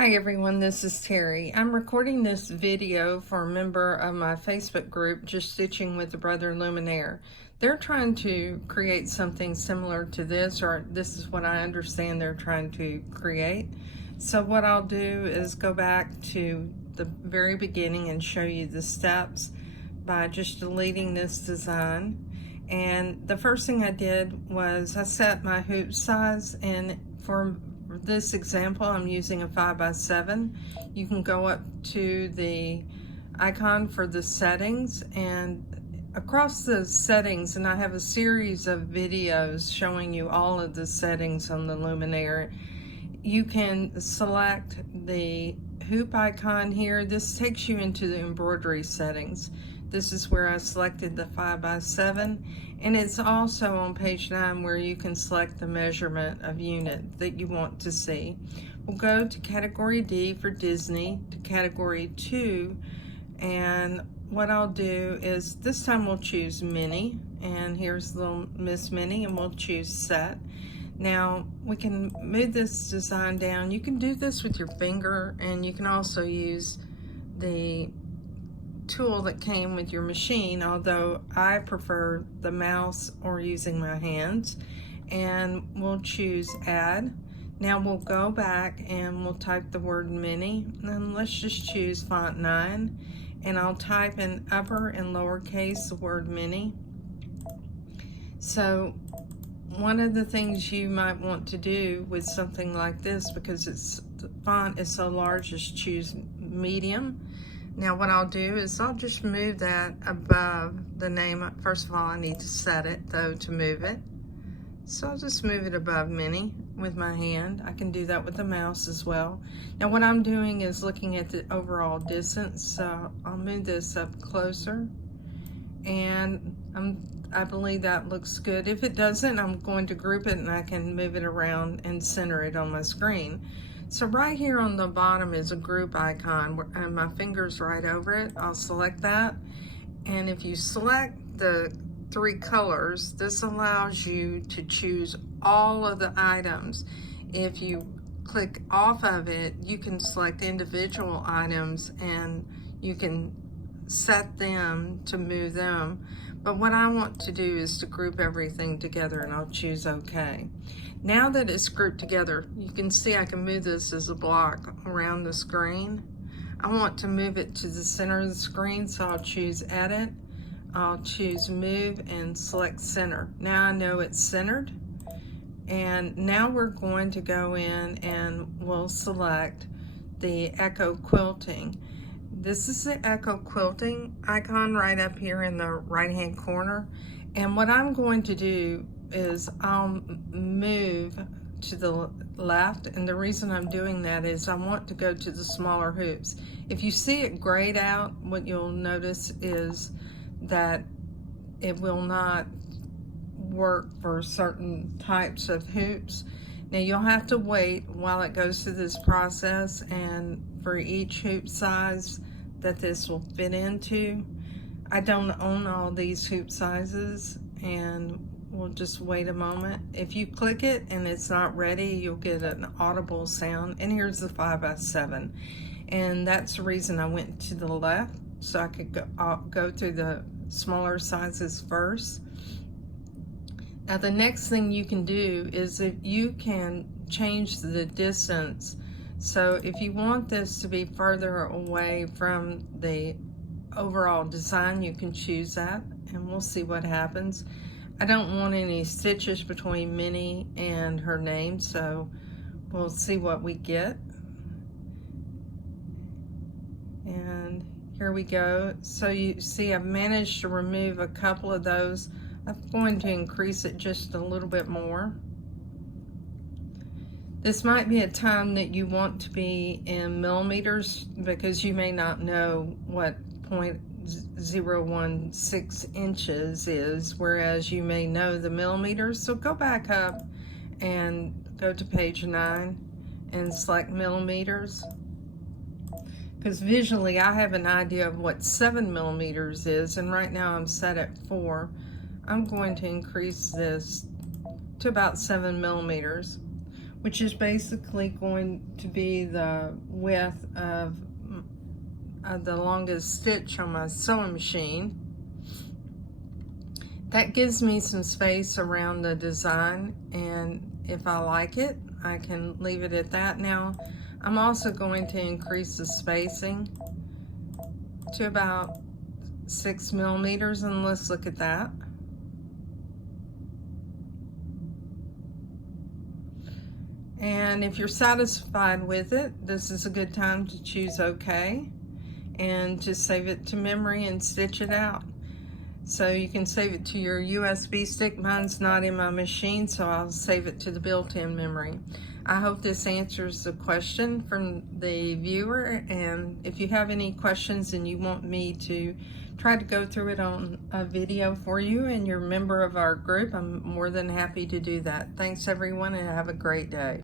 Hi everyone, this is Terry. I'm recording this video for a member of my Facebook group, Just Stitching with the Brother Luminaire. They're trying to create something similar to this, or this is what I understand they're trying to create. So what I'll do is go back to the very beginning and show you the steps by just deleting this design. And the first thing I did was I set my hoop size, and for this example I'm using a 5x7. You can go up to the icon for the settings, and across the settings, and I have a series of videos showing you all of the settings on the Luminaire. You can select the hoop icon here. This takes you into the embroidery settings. This is where I selected the 5x7, and it's also on page 9 where you can select the measurement of unit that you want to see. We'll go to category D for Disney, to category 2, and what I'll do is this time we'll choose Mini, and here's little Miss Minnie, and we'll choose Set. Now we can move this design down. You can do this with your finger, and you can also use the tool that came with your machine, although I prefer the mouse or using my hands. And we'll choose Add. Now we'll go back and we'll type the word Mini, and let's just choose font 9, and I'll type in upper and lowercase the word Mini. So one of the things you might want to do with something like this, because the font is so large, is choose medium. Now what I'll do is I'll just move that above the name. First of all, I need to set it though to move it. So I'll just move it above Mini with my hand. I can do that with the mouse as well. Now what I'm doing is looking at the overall distance. So I'll move this up closer, and I believe that looks good. If it doesn't, I'm going to group it and I can move it around and center it on my screen. So right here on the bottom is a group icon, and my finger's right over it. I'll select that, and if you select the 3 colors, this allows you to choose all of the items. If you click off of it, you can select individual items and you can set them to move them. But what I want to do is to group everything together, and I'll choose OK. Now that it's grouped together, you can see I can move this as a block around the screen. I want to move it to the center of the screen, so I'll choose Edit. I'll choose Move and select Center. Now I know it's centered. And now we're going to go in and we'll select the Echo Quilting. This is the Echo Quilting icon right up here in the right hand corner. And what I'm going to do is I'll move to the left, and the reason I'm doing that is I want to go to the smaller hoops. If you see it grayed out, what you'll notice is that it will not work for certain types of hoops. Now you'll have to wait while it goes through this process, and for each hoop size that this will fit into. I don't own all these hoop sizes, and we'll just wait a moment. If you click it and it's not ready, you'll get an audible sound. And here's the 5x7. And that's the reason I went to the left, so I could go through the smaller sizes first. Now the next thing you can do is if you can change the distance. So if you want this to be further away from the overall design, you can choose that, and we'll see what happens. I don't want any stitches between Minnie and her name, so we'll see what we get. And here we go. So you see I've managed to remove a couple of those. I'm going to increase it just a little bit more. This might be a time that you want to be in millimeters, because you may not know what 0.016 inches is, whereas you may know the millimeters. So go back up and go to page 9 and select millimeters, because visually I have an idea of what 7 millimeters is, and right now I'm set at 4. I'm going to increase this to about 7 millimeters. which is basically going to be the width of the longest stitch on my sewing machine. That gives me some space around the design, and if I like it, I can leave it at that. Now, I'm also going to increase the spacing to about 6 millimeters, and let's look at that. And if you're satisfied with it, this is a good time to choose OK and to save it to memory and stitch it out. So you can save it to your USB stick. Mine's not in my machine, so I'll save it to the built-in memory. I hope this answers the question from the viewer, and if you have any questions and you want me to try to go through it on a video for you and you're a member of our group, I'm more than happy to do that. Thanks everyone, and have a great day.